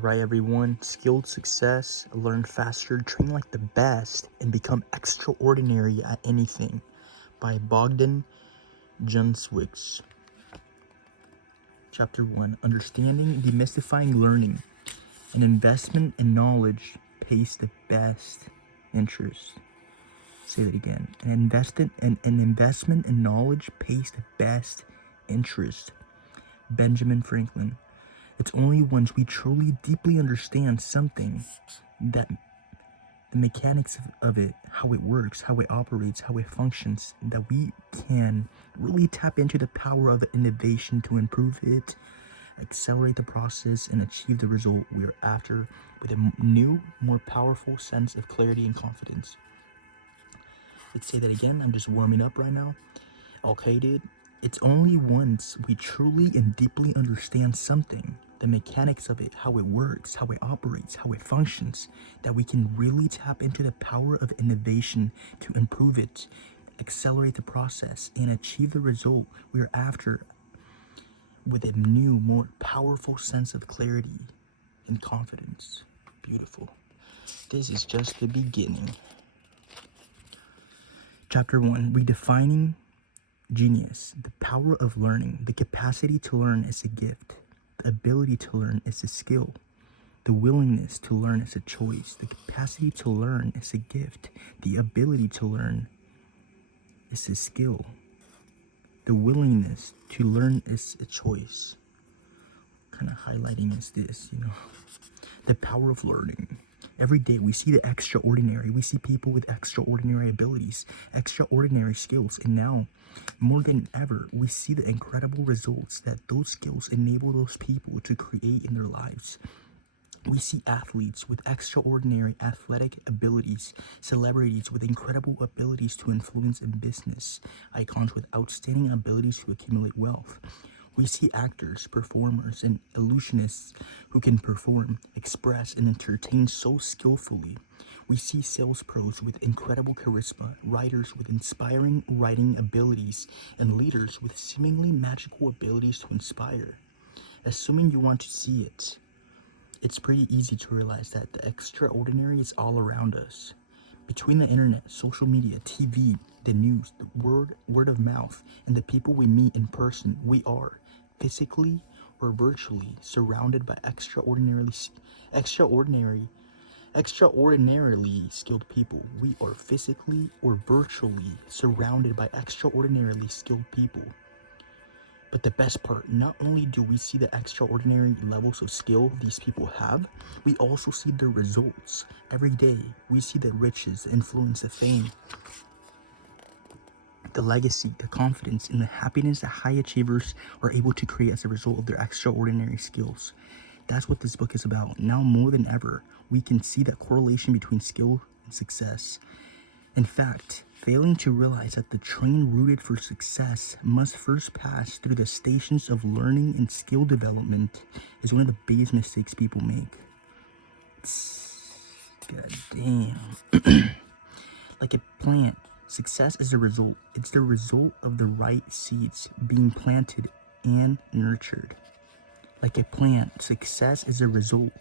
Right, everyone? Skilled success, learn faster, train like the best, and become extraordinary at anything. By Bogdan Junswicz. Chapter 1. Understanding and demystifying learning. An investment in knowledge pays the best interest. Say that again. An investment in knowledge pays the best interest. Benjamin Franklin. It's only once we truly deeply understand something, that the mechanics of it, how it works, how it operates, how it functions, that we can really tap into the power of innovation to improve it, accelerate the process, and achieve the result we're after with a new, more powerful sense of clarity and confidence. Let's say that again. I'm just warming up right now. Okay, dude. It's only once we truly and deeply understand something, the mechanics of it, how it works, how it operates, how it functions, that we can really tap into the power of innovation to improve it, accelerate the process, and achieve the result we're after with a new, more powerful sense of clarity and confidence. Beautiful. This is just the beginning. Chapter 1, Redefining Genius. The power of learning. The capacity to learn is a gift. The ability to learn is a skill. The willingness to learn is a choice. The capacity to learn is a gift. The ability to learn is a skill. The willingness to learn is a choice. Kind of highlighting is this, the power of learning. Every day we see the extraordinary. We see people with extraordinary abilities, extraordinary skills, and now more than ever, we see the incredible results that those skills enable those people to create in their lives. We see athletes with extraordinary athletic abilities, celebrities with incredible abilities to influence in business, icons with outstanding abilities to accumulate wealth. We see actors, performers, and illusionists who can perform, express, and entertain so skillfully. We see sales pros with incredible charisma, writers with inspiring writing abilities, and leaders with seemingly magical abilities to inspire. Assuming you want to see it, it's pretty easy to realize that the extraordinary is all around us. Between the internet, social media, TV, the news, the word of mouth, and the people we meet in person, we are, physically or virtually, surrounded by extraordinarily skilled people. We are physically or virtually surrounded by extraordinarily skilled people. But the best part, not only do we see the extraordinary levels of skill these people have, we also see their results. Every day, we see the riches, the influence, the fame, the legacy, the confidence, and the happiness that high achievers are able to create as a result of their extraordinary skills. That's what this book is about. Now more than ever, we can see that correlation between skill and success. In fact, failing to realize that the train rooted for success must first pass through the stations of learning and skill development is one of the biggest mistakes people make. God damn. Like a plant, success is a result. It's the result of the right seeds being planted and nurtured. Like a plant, success is a result.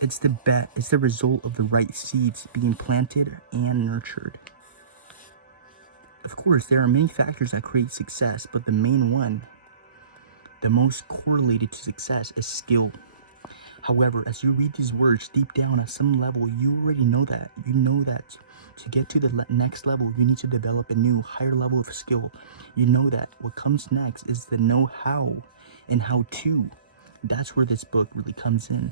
It's the result of the right seeds being planted and nurtured. Of course, there are many factors that create success, but the main one, the most correlated to success, is skill. However, as you read these words deep down at some level, you already know that. You know that to get to the next level, you need to develop a new, higher level of skill. You know that what comes next is the know-how and how-to. That's where this book really comes in.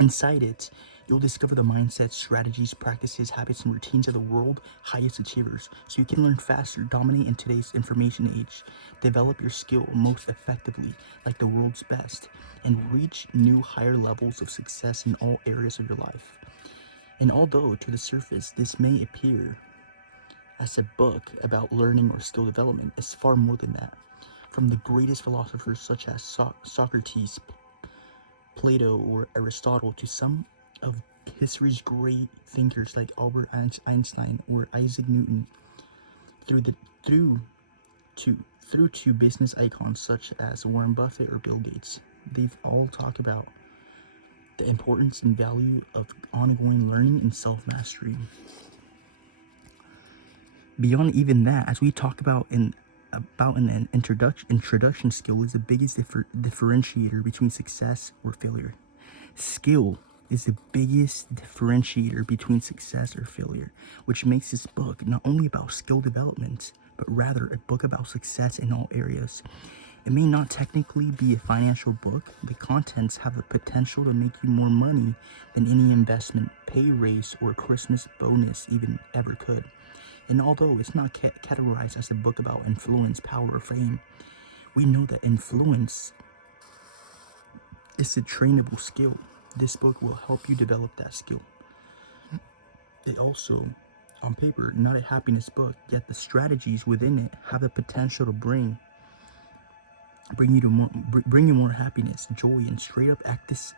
Inside it, you'll discover the mindsets, strategies, practices, habits, and routines of the world's highest achievers, so you can learn faster, dominate in today's information age, develop your skill most effectively like the world's best, and reach new higher levels of success in all areas of your life. And although to the surface this may appear as a book about learning or skill development, it's far more than that. From the greatest philosophers such as Socrates, Plato, or Aristotle, to some of history's great thinkers like Albert Einstein or Isaac Newton, through to business icons such as Warren Buffett or Bill Gates. They've all talked about the importance and value of ongoing learning and self-mastery. Beyond even that, as we talk about in an introduction, skill is the biggest differentiator between success or failure. Skill is the biggest differentiator between success or failure, which makes this book not only about skill development, but rather a book about success in all areas. It may not technically be a financial book. The contents have the potential to make you more money than any investment, pay raise, or Christmas bonus even ever could. And although it's not categorized as a book about influence, power, or fame, we know that influence is a trainable skill. This book will help you develop that skill. It also, on paper, not a happiness book, yet the strategies within it have the potential to bring you more happiness, joy, and straight up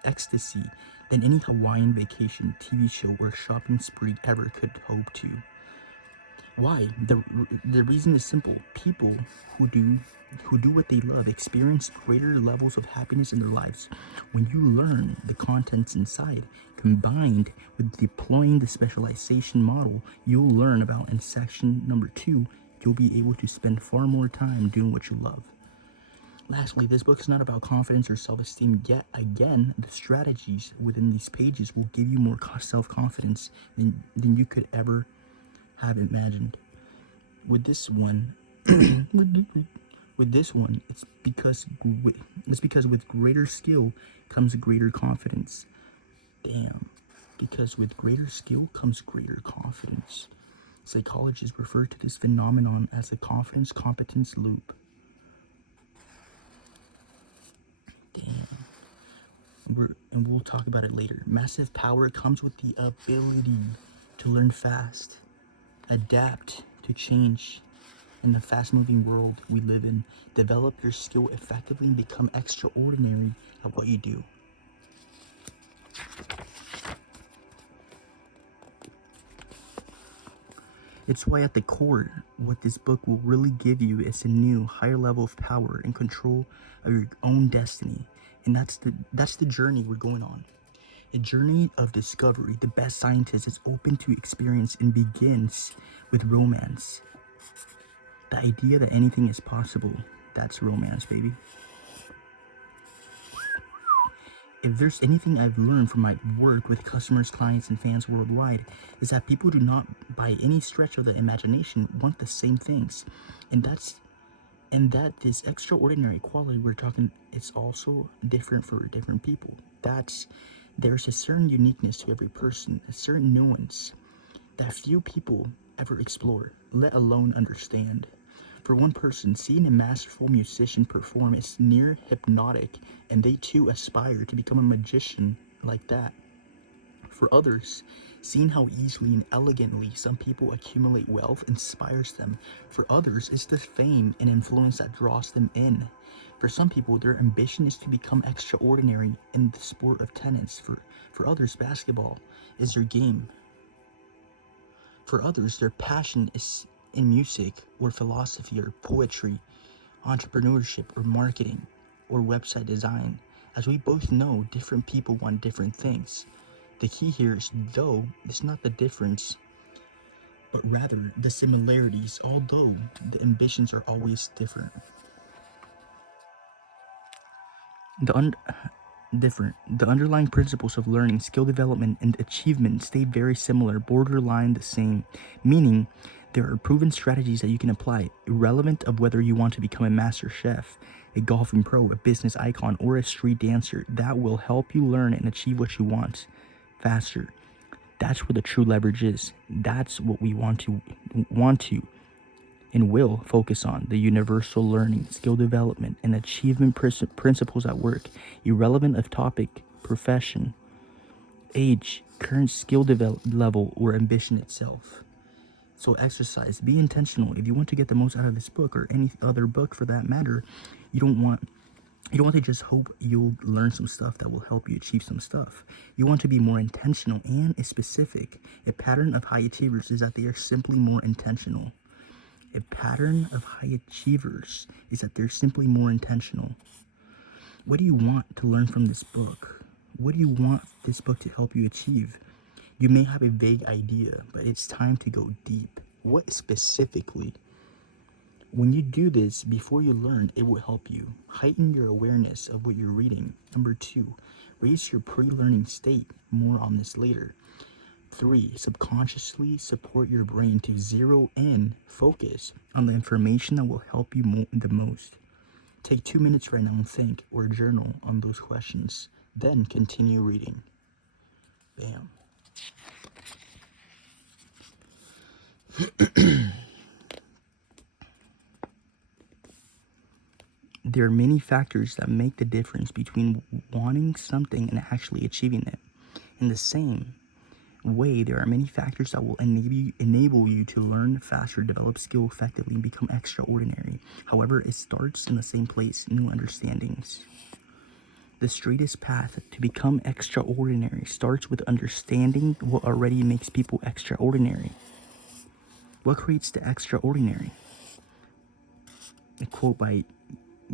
ecstasy than any Hawaiian vacation, TV show, or shopping spree ever could hope to. Why? The reason is simple. People who do what they love experience greater levels of happiness in their lives. When you learn the contents inside, combined with deploying the specialization model you'll learn about in section number 2, you'll be able to spend far more time doing what you love. Lastly, this book is not about confidence or self-esteem. Yet again, the strategies within these pages will give you more self-confidence than you could ever have imagined. With this one, it's because with greater skill comes greater confidence. Damn. Because with greater skill comes greater confidence. Psychologists refer to this phenomenon as the confidence competence loop. Damn. We'll talk about it later. Massive power comes with the ability to learn fast, adapt to change in the fast-moving world we live in. Develop your skill effectively and become extraordinary at what you do. It's why at the core, what this book will really give you is a new, higher level of power and control of your own destiny. And that's the journey we're going on. A journey of discovery. The best scientist is open to experience and begins with romance. The idea that anything is possible, that's romance, baby. If there's anything I've learned from my work with customers, clients, and fans worldwide, is that people do not, by any stretch of the imagination, want the same things. And that this extraordinary quality we're talking, it's also different for different people. There's a certain uniqueness to every person, a certain nuance that few people ever explore, let alone understand. For one person, seeing a masterful musician perform is near hypnotic, and they too aspire to become a magician like that. For others, seeing how easily and elegantly some people accumulate wealth inspires them. For others, it's the fame and influence that draws them in. For some people, their ambition is to become extraordinary in the sport of tennis. For others, basketball is their game. For others, their passion is in music or philosophy or poetry, entrepreneurship or marketing or website design. As we both know, different people want different things. The key here is, though, it's not the difference, but rather the similarities, although the ambitions are always different. The underlying principles of learning, skill development, and achievement stay very similar, borderline the same, meaning there are proven strategies that you can apply, irrelevant of whether you want to become a master chef, a golfing pro, a business icon, or a street dancer, that will help you learn and achieve what you want faster. That's where the true leverage is. That's what we want to and will focus on: the universal learning, skill development, and achievement principles at work, irrelevant of topic, profession, age, current skill level, or ambition itself. So exercise, be intentional. If you want to get the most out of this book, or any other book for that matter, you don't want to just hope you'll learn some stuff that will help you achieve some stuff. You want to be more intentional and specific. A pattern of high achievers is that they are simply more intentional. A pattern of high achievers is that they're simply more intentional. What do you want to learn from this book? What do you want this book to help you achieve? You may have a vague idea, but it's time to go deep. What specifically? When you do this before you learn, it will help you heighten your awareness of what you're reading. Number 2, raise your pre-learning state. More on this later. 3, subconsciously support your brain to zero in, focus on the information that will help you the most. Take 2 minutes right now and think or journal on those questions. Then continue reading. Bam. There are many factors that make the difference between wanting something and actually achieving it. In the same way, there are many factors that will enable you to learn faster, develop skill effectively, and become extraordinary. However, it starts in the same place, new understandings. The straightest path to become extraordinary starts with understanding what already makes people extraordinary. What creates the extraordinary? A quote by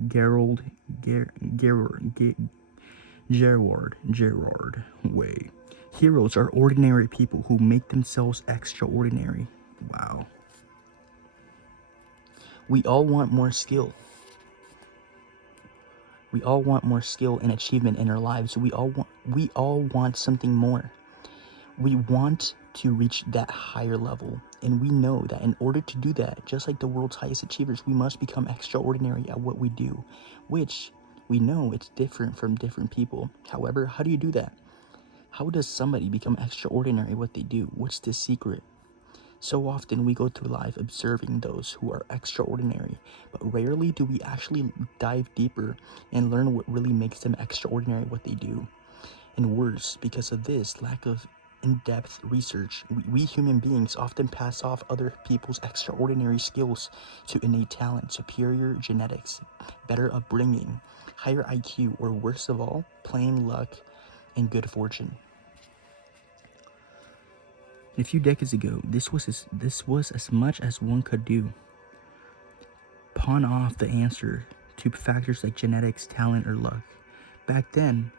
Gerard Way. Heroes are ordinary people who make themselves extraordinary. Wow. We all want more skill. We all want more skill and achievement in our lives. We all want something more. We want to reach that higher level. And we know that in order to do that, just like the world's highest achievers, we must become extraordinary at what we do, which we know it's different from different people. However, how do you do that? How does somebody become extraordinary at what they do? What's the secret? So often we go through life observing those who are extraordinary, but rarely do we actually dive deeper and learn what really makes them extraordinary at what they do. And worse, because of this lack of in-depth research, we human beings often pass off other people's extraordinary skills to innate talent, superior genetics, better upbringing, higher IQ, or worst of all, plain luck and good fortune. A few decades ago, this was as much as one could do. Pawn off the answer to factors like genetics, talent, or luck. Back then,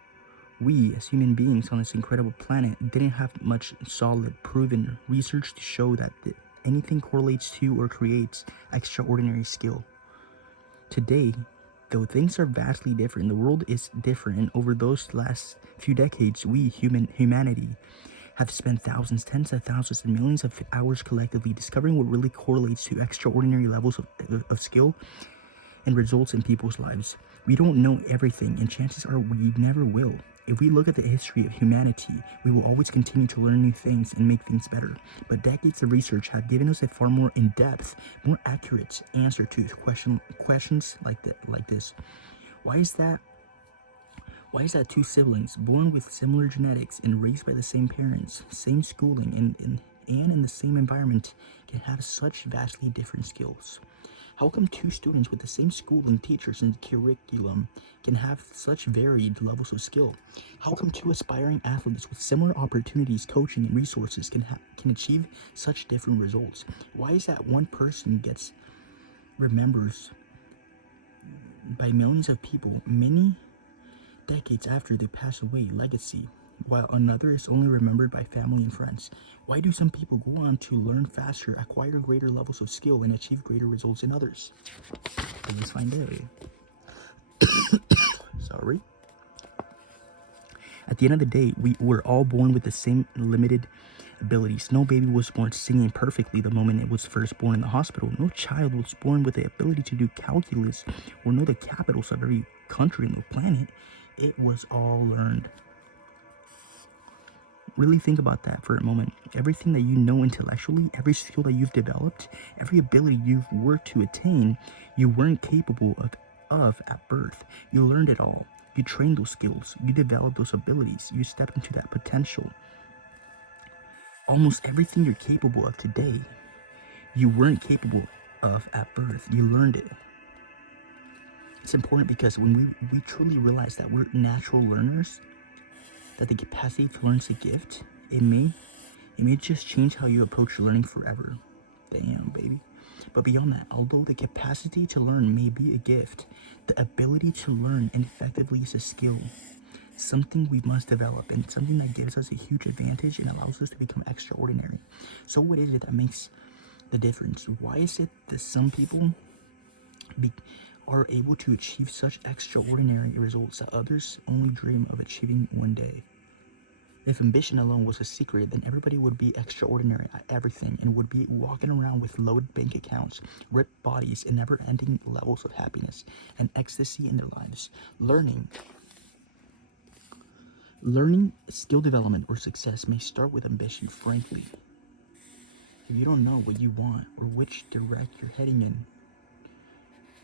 we, as human beings on this incredible planet, didn't have much solid, proven research to show that anything correlates to or creates extraordinary skill. Today, though things are vastly different, the world is different, and over those last few decades, we, humanity, have spent thousands, tens of thousands, and millions of hours collectively discovering what really correlates to extraordinary levels of skill and results in people's lives. We don't know everything, and chances are we never will. If we look at the history of humanity, we will always continue to learn new things and make things better. But decades of research have given us a far more in-depth, more accurate answer to questions like this. Why is that? Why is that two siblings born with similar genetics and raised by the same parents, same schooling, and in the same environment can have such vastly different skills? How come two students with the same schooling, teachers, and curriculum can have such varied levels of skill? How come two aspiring athletes with similar opportunities, coaching, and resources can achieve such different results? Why is that one person remembers by millions of people many decades after they pass away, legacy, while another is only remembered by family and friends? Why do some people go on to learn faster, acquire greater levels of skill, and achieve greater results than others? Let's find out. Sorry. At the end of the day, we were all born with the same limited abilities. No baby was born singing perfectly the moment it was first born in the hospital. No child was born with the ability to do calculus or know the capitals of every country on the planet. It was all learned. Really think about that for a moment. Everything that you know intellectually, every skill that you've developed, every ability you've worked to attain, you weren't capable of at birth. You learned it all. You trained those skills. You developed those abilities. You stepped into that potential. Almost everything you're capable of today, you weren't capable of at birth. You learned it. It's important because when we truly realize that we're natural learners, that the capacity to learn is a gift, it may just change how you approach learning forever. Damn, baby. But beyond that, although the capacity to learn may be a gift, the ability to learn effectively is a skill, something we must develop, and something that gives us a huge advantage and allows us to become extraordinary. So what is it that makes the difference? Why is it that some people are able to achieve such extraordinary results that others only dream of achieving one day? If ambition alone was a secret, then everybody would be extraordinary at everything and would be walking around with loaded bank accounts, ripped bodies, and never-ending levels of happiness and ecstasy in their lives. Learning, skill development, or success may start with ambition, frankly. If you don't know what you want or which direct you're heading in,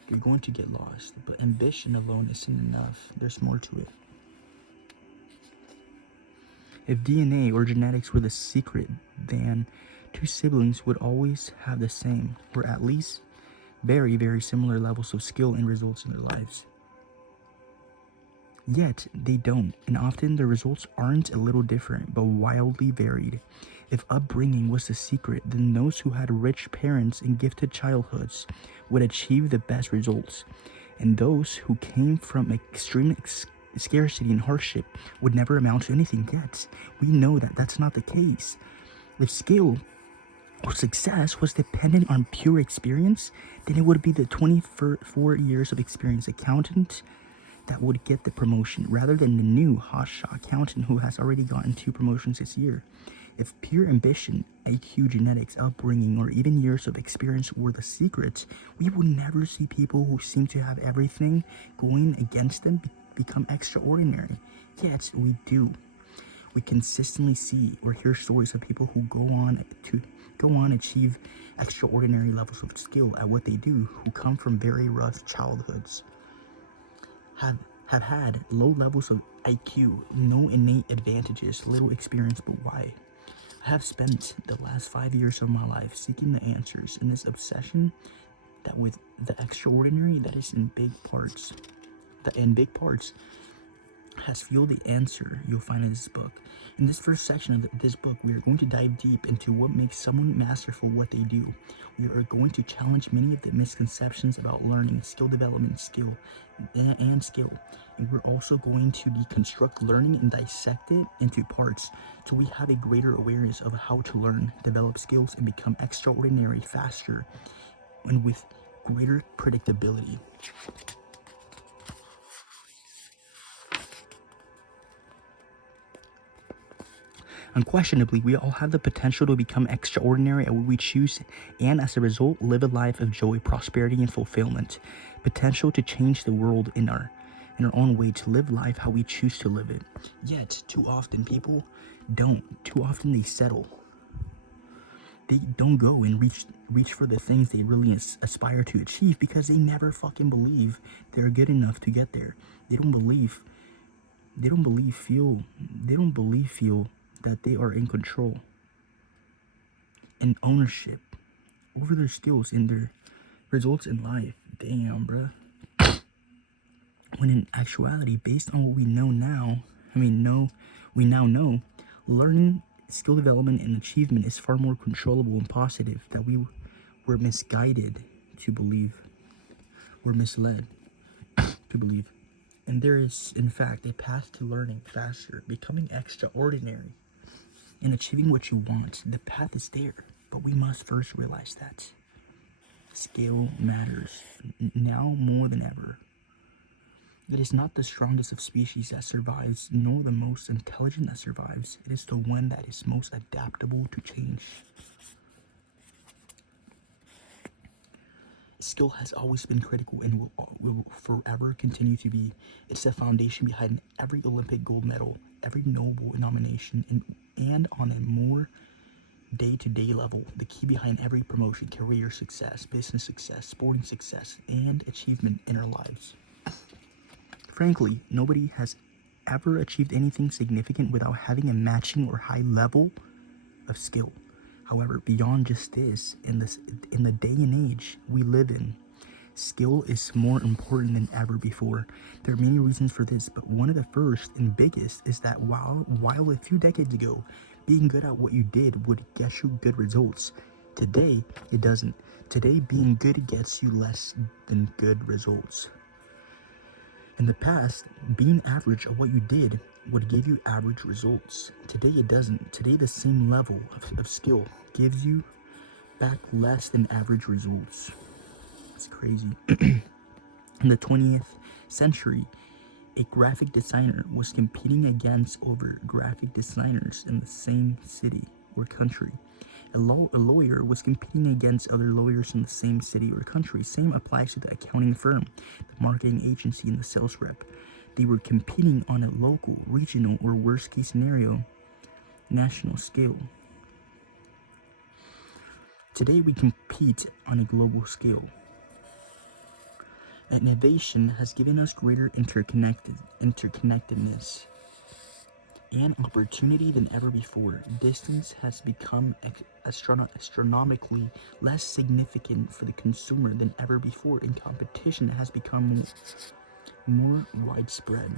you're going to get lost. But ambition alone isn't enough. There's more to it. If DNA or genetics were the secret, then two siblings would always have the same, or at least very, very similar levels of skill and results in their lives. Yet, they don't, and often the results aren't a little different, but wildly varied. If upbringing was the secret, then those who had rich parents and gifted childhoods would achieve the best results, and those who came from extreme scarcity and hardship would never amount to anything. Yet, we know that that's not the case. If skill or success was dependent on pure experience, then it would be the 24 years of experience accountant that would get the promotion, rather than the new hotshot accountant who has already gotten 2 promotions this year. If pure ambition, IQ, genetics, upbringing, or even years of experience were the secrets, we would never see people who seem to have everything going against them become extraordinary. Yet we do. We consistently see or hear stories of people who go on achieve extraordinary levels of skill at what they do, who come from very rough childhoods, have had low levels of IQ, no innate advantages, little experience. But why? I have spent the last 5 years of my life seeking the answers in this obsession that with the extraordinary that is in big parts has fueled the answer you'll find in this book. In this first section of this book, we are going to dive deep into what makes someone masterful what they do. We are going to challenge many of the misconceptions about learning, skill development, and skill. And we're also going to deconstruct learning and dissect it into parts so we have a greater awareness of how to learn, develop skills, and become extraordinary faster and with greater predictability. Unquestionably, we all have the potential to become extraordinary at what we choose, and as a result, live a life of joy, prosperity, and fulfillment. Potential to change the world in our own way, to live life how we choose to live it. Yet, too often people don't. Too often they settle. They don't go and reach for the things they really aspire to achieve because they never fucking believe they're good enough to get there. They don't believe feel that they are in control and ownership over their skills and their results in life. Damn, bruh. When in actuality, based on what we know now, we now know, learning, skill development, and achievement is far more controllable and positive that we were misguided to believe. We're misled to believe. And there is, in fact, a path to learning faster, becoming extraordinary, and achieving what you want. The path is there, but we must first realize that skill matters now more than ever. It is not the strongest of species that survives, nor the most intelligent that survives. It is the one that is most adaptable to change. Skill has always been critical and will forever continue to be. It's the foundation behind every Olympic gold medal, every Nobel nomination, and on a more day-to-day level, the key behind every promotion, career success, business success, sporting success, and achievement in our lives. Frankly, nobody has ever achieved anything significant without having a matching or high level of skill. However, beyond just this, in the day and age we live in, skill is more important than ever before. There are many reasons for this, but one of the first and biggest is that while a few decades ago, being good at what you did would get you good results, Today, it doesn't. Today, being good gets you less than good results. In the past, being average at what you did would give you average results. Today, it doesn't. Today, the same level of skill gives you back less than average results. It's crazy. In the 20th century, a graphic designer was competing against other graphic designers in the same city or country. A lawyer was competing against other lawyers in the same city or country. Same applies to the accounting firm, the marketing agency, and the sales rep. They were competing on a local, regional, or worst case scenario, national scale. Today we compete on a global scale. Innovation has given us greater interconnectedness and opportunity than ever before. Distance has become astronomically less significant for the consumer than ever before, and competition has become more widespread.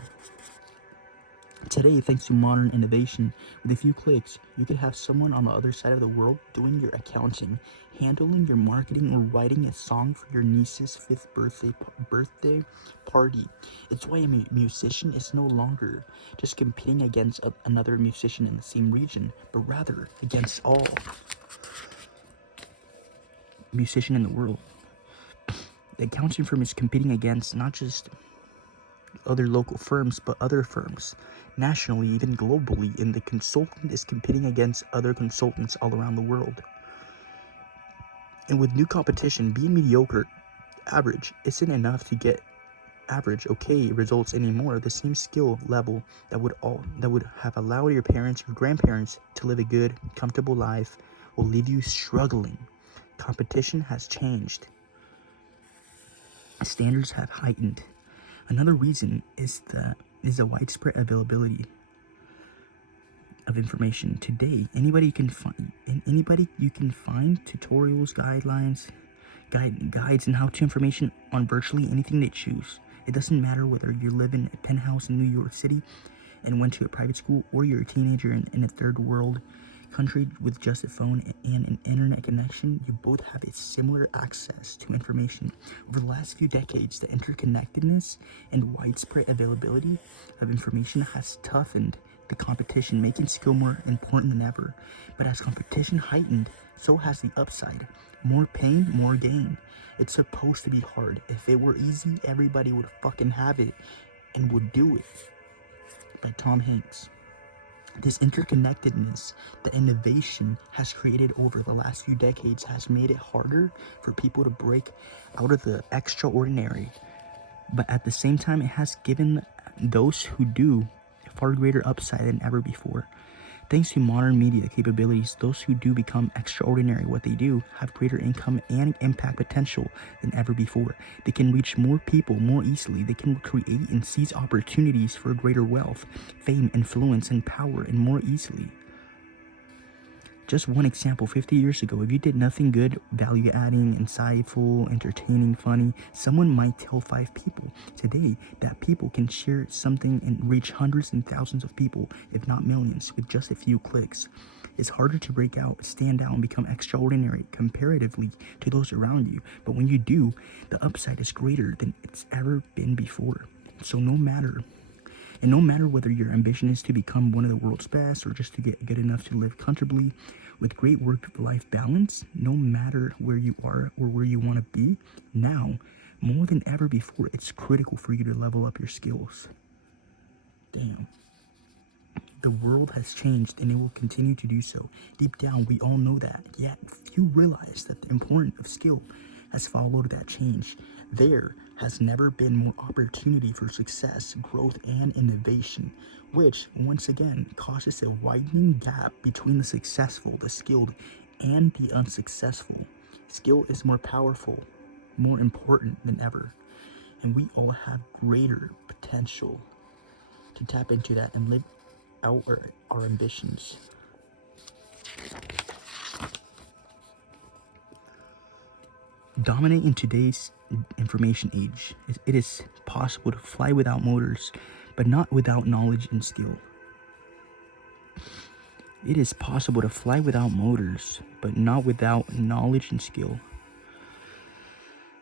Today, thanks to modern innovation, with a few clicks, you could have someone on the other side of the world doing your accounting, handling your marketing, or writing a song for your niece's 5th birthday party. It's why a musician is no longer just competing against another musician in the same region, but rather against all musicians in the world. The accounting firm is competing against not just other local firms, but other firms, nationally, even globally, and the consultant is competing against other consultants all around the world. And with new competition, being mediocre, average, isn't enough to get average, okay results anymore. The same skill level that would have allowed your parents or grandparents to live a good, comfortable life will leave you struggling. Competition has changed. Standards have heightened. Another reason is the widespread availability of information. Today, anybody you can find tutorials, guidelines, guides, and how-to information on virtually anything they choose. It doesn't matter whether you live in a penthouse in New York City and went to a private school, or you're a teenager in a third world country with just a phone and an internet connection. You both have a similar access to information. Over the last few decades, the interconnectedness and widespread availability of information has toughened the competition, making skill more important than ever. But as competition heightened, so has the upside. More pain, more gain. It's supposed to be hard. If it were easy, everybody would fucking have it and would do it. By Tom Hanks. This interconnectedness, the innovation has created over the last few decades, has made it harder for people to break out of the extraordinary. But at the same time, it has given those who do a far greater upside than ever before. Thanks to modern media capabilities, those who do become extraordinary what they do have greater income and impact potential than ever before. They can reach more people more easily. They can create and seize opportunities for greater wealth, fame, influence, and power and more easily. Just one example, 50 years ago, if you did nothing good, value-adding, insightful, entertaining, funny, someone might tell 5 people. Today, that people can share something and reach hundreds and thousands of people, if not millions, with just a few clicks. It's harder to break out, stand out, and become extraordinary comparatively to those around you. But when you do, the upside is greater than it's ever been before. So no matter whether your ambition is to become one of the world's best or just to get good enough to live comfortably with great work-life balance, no matter where you are or where you want to be, now, more than ever before, it's critical for you to level up your skills. Damn. The world has changed and it will continue to do so. Deep down, we all know that, yet few realize that the importance of skill has followed that change. There has never been more opportunity for success, growth, and innovation, which, once again, causes a widening gap between the successful, the skilled, and the unsuccessful. Skill is more powerful, more important than ever, and we all have greater potential to tap into that and live out our ambitions. Dominate in today's information age. It is possible to fly without motors, but not without knowledge and skill. It is possible to fly without motors, but not without knowledge and skill.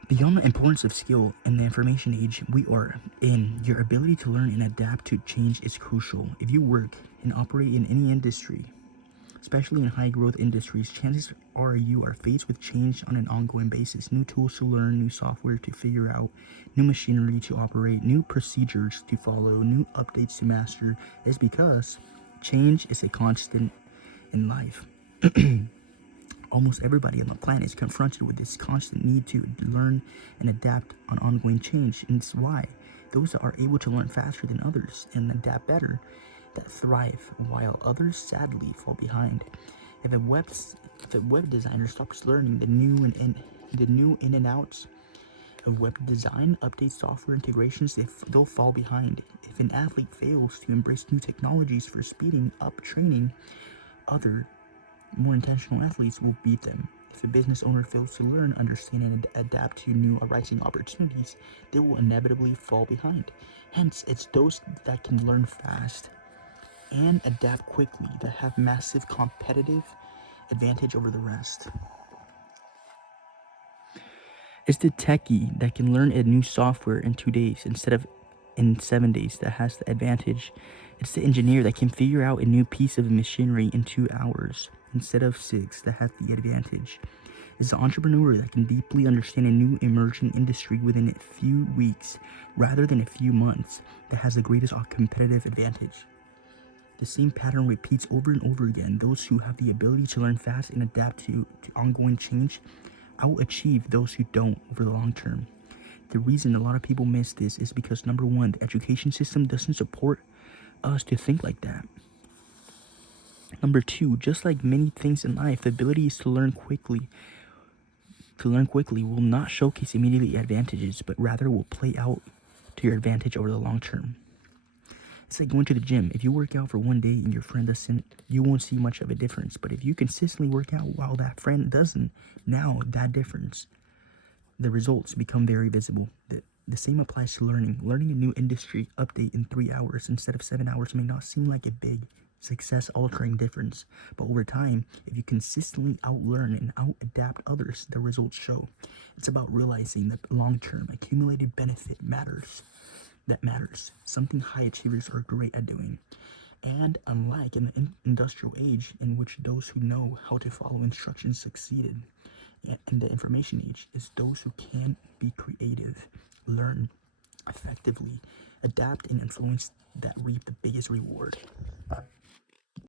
Beyond the importance of skill in the information age we are in, your ability to learn and adapt to change is crucial. If you work and operate in any industry, especially in high growth industries, chances are you are faced with change on an ongoing basis. New tools to learn, new software to figure out, new machinery to operate, new procedures to follow, new updates to master. Is because change is a constant in life. Almost everybody on the planet is confronted with this constant need to learn and adapt on ongoing change. And it's why those that are able to learn faster than others and adapt better, that thrive, while others sadly fall behind. If a web designer stops learning the new in and outs of web design, update software integrations, they'll fall behind. If an athlete fails to embrace new technologies for speeding up training, other more intentional athletes will beat them. If a business owner fails to learn, understand, and adapt to new arising opportunities, they will inevitably fall behind. Hence, it's those that can learn fast and adapt quickly that have massive competitive advantage over the rest. It's the techie that can learn a new software in 2 days instead of in 7 days that has the advantage. It's the engineer that can figure out a new piece of machinery in 2 hours instead of 6 that has the advantage. It's the entrepreneur that can deeply understand a new emerging industry within a few weeks rather than a few months that has the greatest competitive advantage. The same pattern repeats over and over again. Those who have the ability to learn fast and adapt to ongoing change out-achieve those who don't over the long term. The reason a lot of people miss this is because, number one, the education system doesn't support us to think like that. Number two, just like many things in life, the ability is to learn quickly will not showcase immediate advantages, but rather will play out to your advantage over the long term. It's like going to the gym. If you work out for one day and your friend doesn't, you won't see much of a difference. But if you consistently work out while that friend doesn't, now that difference, the results become very visible. The same applies to learning. Learning a new industry update in 3 hours instead of 7 hours may not seem like a big success-altering difference, but over time, if you consistently outlearn and out-adapt others, the results show. It's about realizing that long-term accumulated benefit matters. That matters. Something high achievers are great at doing. And unlike in the industrial age, in which those who know how to follow instructions succeeded, in the information age is those who can be creative, learn effectively, adapt, and influence that reap the biggest reward.